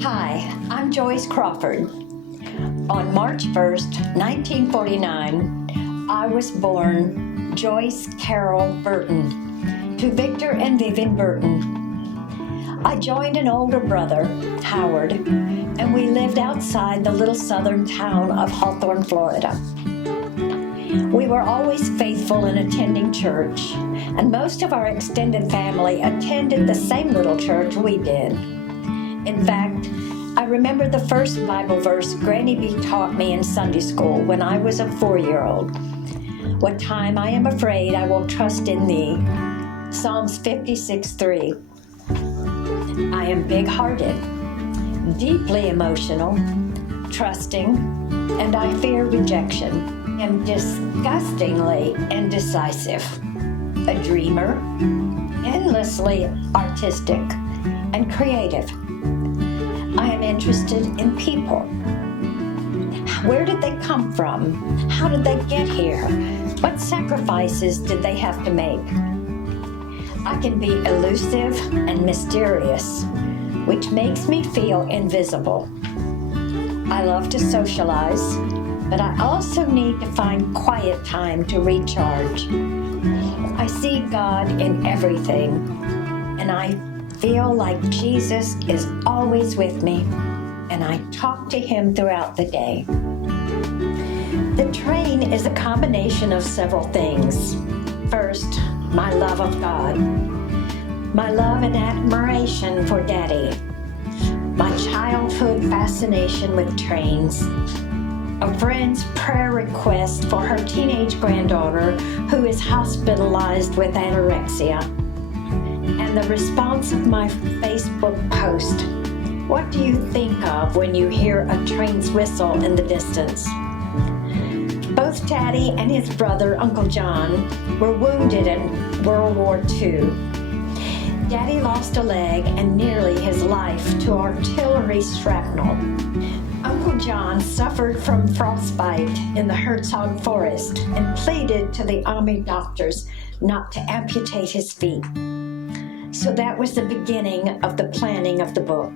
Hi, I'm Joyce Crawford. On March 1st, 1949, I was born Joyce Carol Burton to Victor and Vivian Burton. I joined an older brother, Howard, and we lived outside the little southern town of Hawthorne, Florida. We were always faithful in attending church, and most of our extended family attended the same little church we did. In fact, I remember the first Bible verse Granny B taught me in Sunday school when I was a 4-year-old. What time I am afraid I will trust in thee. Psalms 56:3. I am big-hearted, deeply emotional, trusting, and I fear rejection. I am disgustingly indecisive, a dreamer, endlessly artistic, and creative. I am interested in people. Where did they come from? How did they get here? What sacrifices did they have to make? I can be elusive and mysterious, which makes me feel invisible. I love to socialize, but I also need to find quiet time to recharge. I see God in everything, and I feel like Jesus is always with me, and I talk to him throughout the day. The train is a combination of several things. First, my love of God, my love and admiration for Daddy, my childhood fascination with trains, a friend's prayer request for her teenage granddaughter who is hospitalized with anorexia, and the response of my Facebook post. What do you think of when you hear a train's whistle in the distance? Both Daddy and his brother, Uncle John, were wounded in World War II. Daddy lost a leg and nearly his life to artillery shrapnel. Uncle John suffered from frostbite in the Herzog Forest and pleaded to the army doctors not to amputate his feet. So that was the beginning of the planning of the book.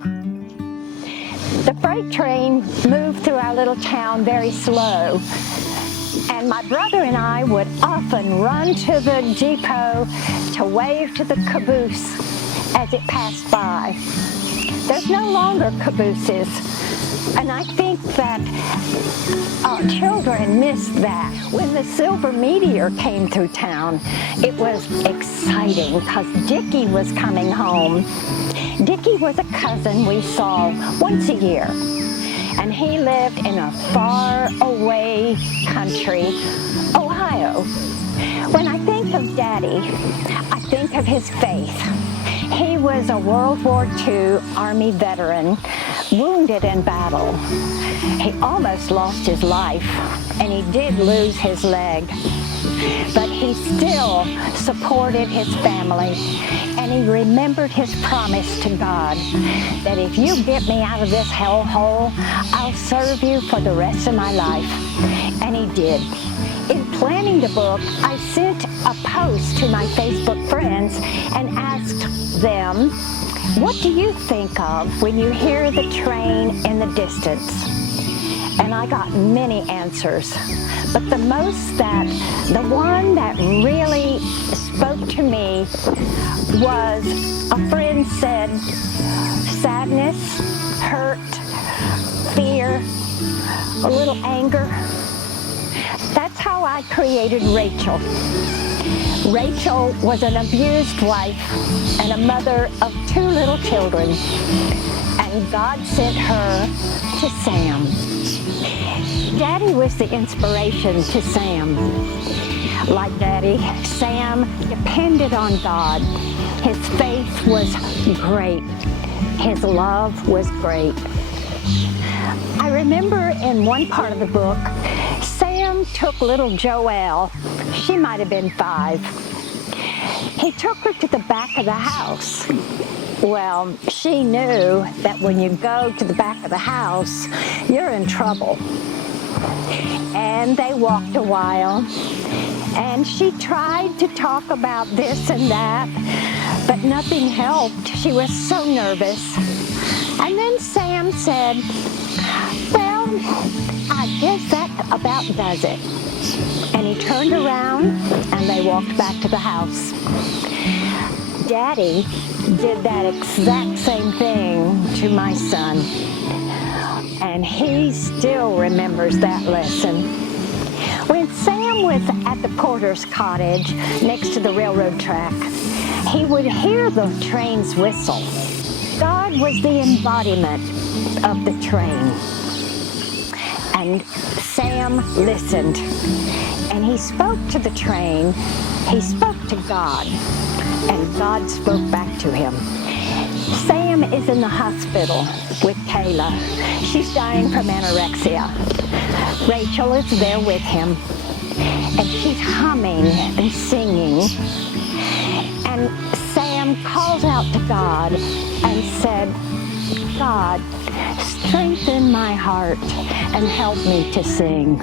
The freight train moved through our little town very slow, and my brother and I would often run to the depot to wave to the caboose as it passed by. There's no longer cabooses, and I think that our children missed that. When the Silver Meteor came through town, it was exciting because Dickie was coming home. Dickie was a cousin we saw once a year, and he lived in a far away country, Ohio. When I think of Daddy, I think of his faith. He was a World War II Army veteran, wounded in battle. He almost lost his life, and he did lose his leg. But he still supported his family, and he remembered his promise to God that if you get me out of this hellhole, I'll serve you for the rest of my life. And he did. In planning the book, I sent a post to my Facebook friends and asked them, what do you think of when you hear the train in the distance? And I got many answers, but the one that really spoke to me was a friend said, sadness, hurt, fear, a little anger. That's how I created Rachel. Rachel was an abused wife and a mother of 2 little children, and God sent her to Sam. Daddy was the inspiration to Sam. Like Daddy, Sam depended on God. His faith was great. His love was great. I remember in one part of the book, Sam took little Joelle. She might have been 5. He took her to the back of the house. Well, she knew that when you go to the back of the house, you're in trouble. And they walked a while, and she tried to talk about this and that, but nothing helped. She was so nervous. And And then Sam said, well, I guess that about does it. And he turned around and they walked back to the house. Daddy did that exact same thing to my son. And he still remembers that lesson. When Sam was at the porter's cottage next to the railroad track, he would hear the train's whistle. God was the embodiment of the train. And Sam listened, and he spoke to the train. He spoke to God, and God spoke back to him. Sam is in the hospital with Kayla. She's dying from anorexia. Rachel is there with him, and she's humming and singing. And Sam calls out to God and said, God, strengthen my heart and help me to sing.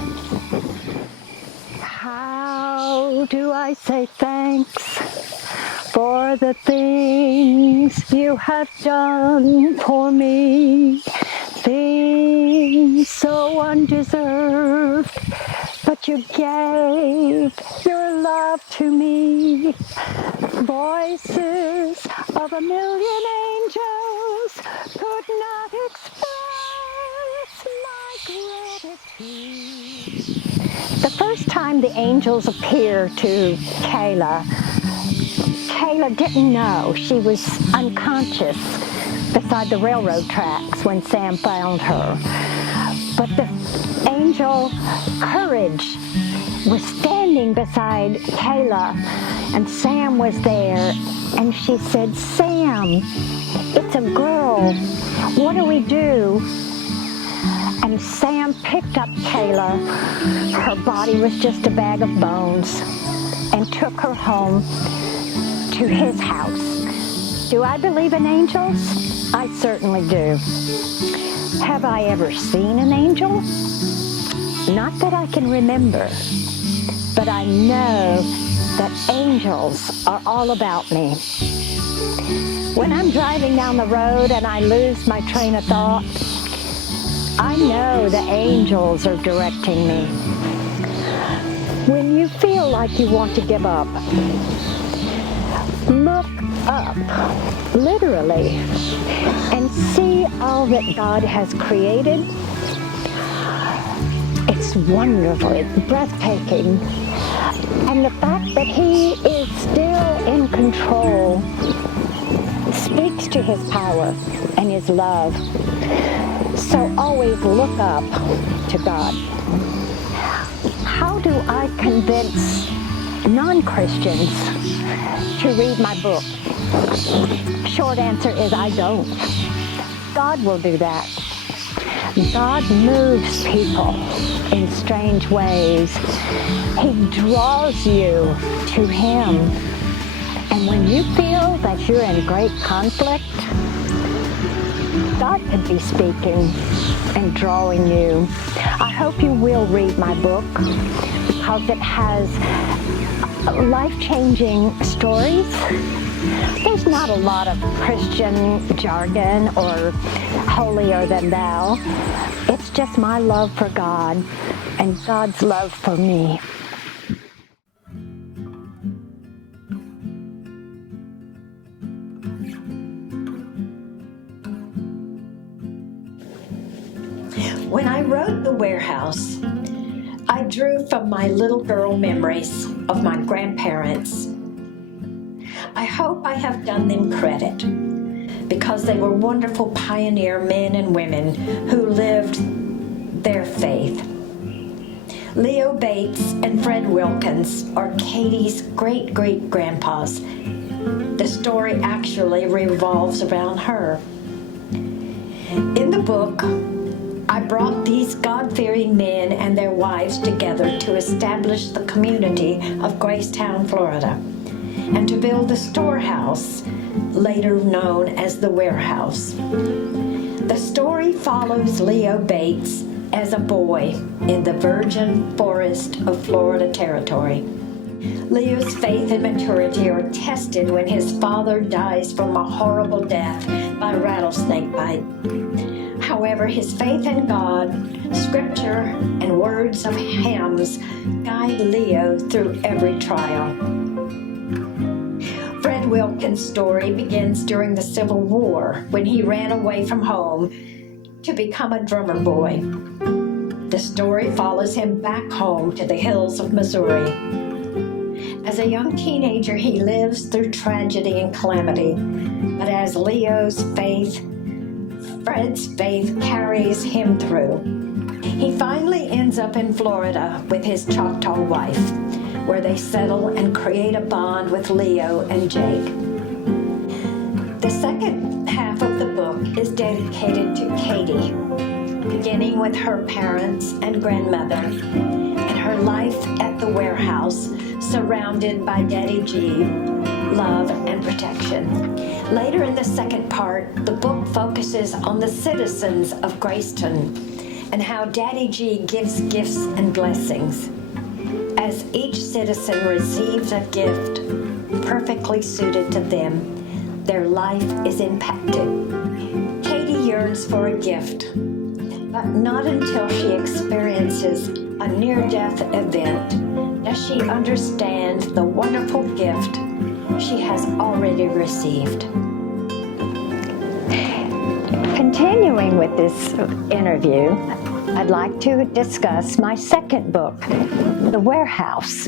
How do I say thanks for the things you have done for me? Things so undeserved, but you gave your love to me. Voices of a million angels could not express my gratitude. The first time the angels appeared to Kayla didn't know. She was unconscious beside the railroad tracks when Sam found her. But the angel Courage was standing beside Kayla, and Sam was there, and she said, Sam, it's a girl. What do we do? And Sam picked up Kayla. Her body was just a bag of bones, and took her home to his house. Do I believe in angels? I certainly do. Have I ever seen an angel? Not that I can remember, but I know that angels are all about me. When I'm driving down the road and I lose my train of thought, I know the angels are directing me. When you feel like you want to give up, look up, literally, and see all that God has created. It's wonderful, it's breathtaking. And the fact that He is still in control speaks to His power and His love. So always look up to God. How do I convince non-Christians to read my book? Short answer is I don't. God will do that. God moves people in strange ways. He draws you to Him. And when you feel that you're in great conflict, God could be speaking and drawing you. I hope you will read my book because it has life-changing stories. There's not a lot of Christian jargon or holier than thou. It's just my love for God and God's love for me. When I wrote The Warehouse, I drew from my little girl memories of my grandparents. I hope I have done them credit because they were wonderful pioneer men and women who lived their faith. Leo Bates and Fred Wilkins are Katie's great-great-grandpas. The story actually revolves around her. In the book, I brought these God-fearing men and their wives together to establish the community of Gracetown, Florida, and to build the storehouse, later known as the warehouse. The story follows Leo Bates as a boy in the virgin forest of Florida Territory. Leo's faith and maturity are tested when his father dies from a horrible death by rattlesnake bite. However, his faith in God, scripture, and words of hymns guide Leo through every trial. Fred Wilkins' story begins during the Civil War when he ran away from home to become a drummer boy. The story follows him back home to the hills of Missouri. As a young teenager, he lives through tragedy and calamity, but as Fred's faith carries him through. He finally ends up in Florida with his Choctaw wife, where they settle and create a bond with Leo and Jake. The second half of the book is dedicated to Katie, beginning with her parents and grandmother, and her life at the warehouse, surrounded by Daddy G, love and protection. Later in the second part, the book focuses on the citizens of Graceton and how Daddy G gives gifts and blessings. As each citizen receives a gift perfectly suited to them, their life is impacted. Katie yearns for a gift, but not until she experiences a near-death event does she understand the wonderful gift she has already received. Continuing with this interview, I'd like to discuss my second book, The Warehouse.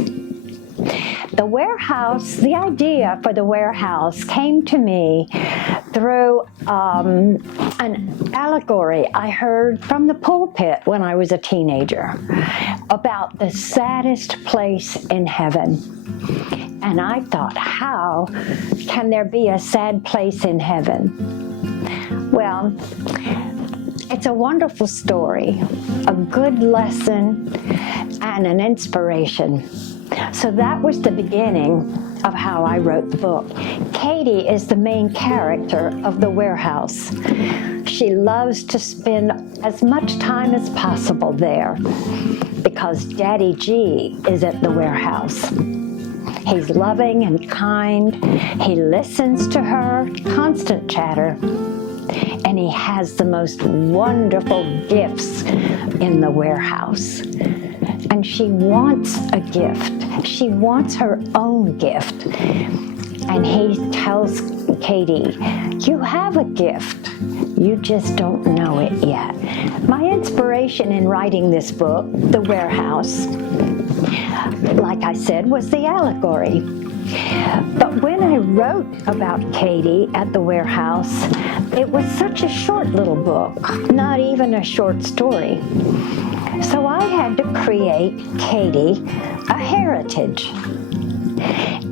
The idea for the warehouse came to me through an allegory I heard from the pulpit when I was a teenager about the saddest place in heaven. And I thought, how can there be a sad place in heaven? Well, it's a wonderful story, a good lesson, and an inspiration. So that was the beginning of how I wrote the book. Katie is the main character of the warehouse. She loves to spend as much time as possible there because Daddy G is at the warehouse. He's loving and kind. He listens to her, constant chatter. And he has the most wonderful gifts in the warehouse. And she wants a gift. She wants her own gift. And he tells Katie, you have a gift. You just don't know it yet. My inspiration in writing this book, The Warehouse, like I said, was the allegory. But when I wrote about Katie at the warehouse, it was such a short little book, not even a short story. So I had to create Katie a heritage.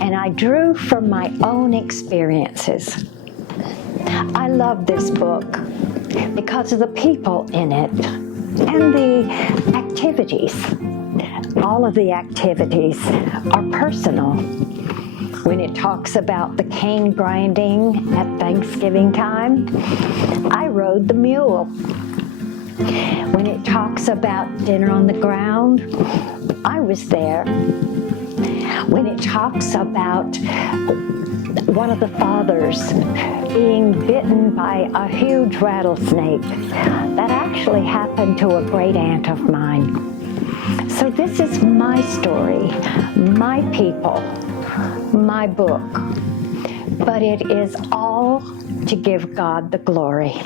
And I drew from my own experiences. I love this book because of the people in it and the activities. All of the activities are personal. When it talks about the cane grinding at Thanksgiving time, I rode the mule. When it talks about dinner on the ground, I was there. When it talks about one of the fathers being bitten by a huge rattlesnake, that actually happened to a great aunt of mine. So this is my story, my people, my book, but it is all to give God the glory.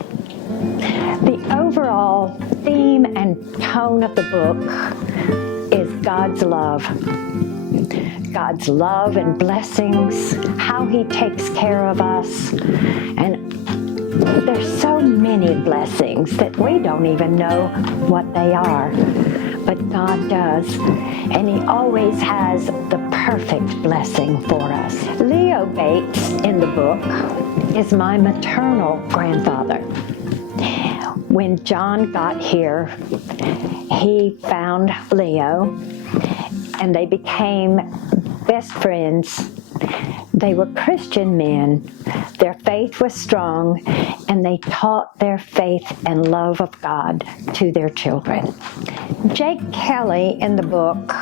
The overall theme and tone of the book is God's love. God's love and blessings, how he takes care of us. And there's so many blessings that we don't even know what they are. But God does, and he always has the perfect blessing for us. Leo Bates in the book is my maternal grandfather. When John got here, he found Leo, and they became best friends. They were Christian men. Their faith was strong, and they taught their faith and love of God to their children. Jake Kelly in the book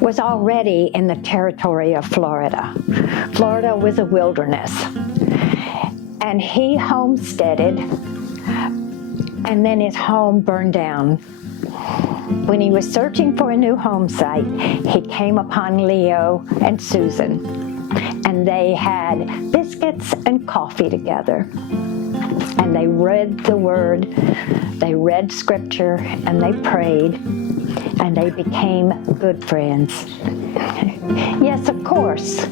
was already in the territory of Florida. Florida was a wilderness. And he homesteaded, and then his home burned down. When he was searching for a new home site, he came upon Leo and Susan, and they had biscuits and coffee together. And they read the Word, they read Scripture, and they prayed, and they became good friends. Yes, of course,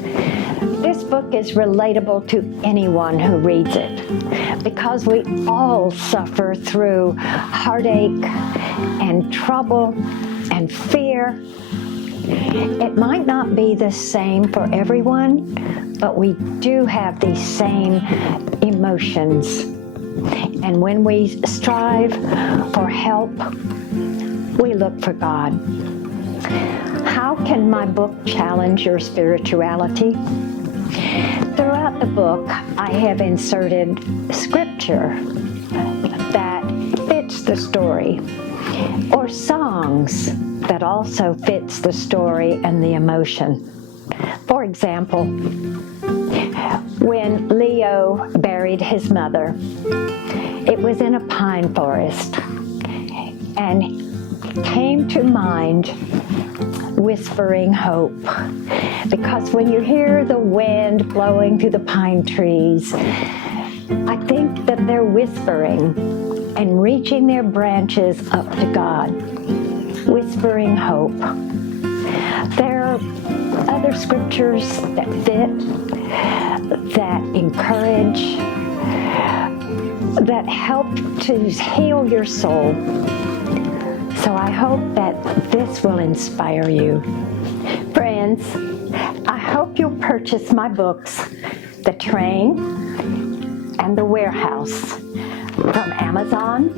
this book is relatable to anyone who reads it, because we all suffer through heartache and trouble and fear. It might not be the same for everyone, but we do have these same emotions. And when we strive for help, we look for God. How can my book challenge your spirituality? Throughout the book, I have inserted scripture that fits the story, or songs that also fits the story and the emotion. For example, when Leo buried his mother, it was in a pine forest, and came to mind Whispering Hope, because when you hear the wind blowing through the pine trees, I think that they're whispering and reaching their branches up to God, whispering hope. There are other scriptures that fit, that encourage, that help to heal your soul. So I hope that this will inspire you. Friends, I hope you'll purchase my books, The Train and The Warehouse, from Amazon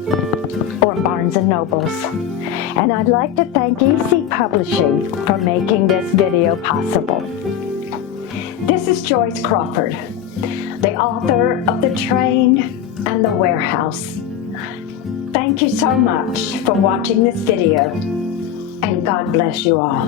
or Barnes & Nobles. And I'd like to thank EC Publishing for making this video possible. This is Joyce Crawford, the author of The Train and The Warehouse. Thank you so much for watching this video, and God bless you all.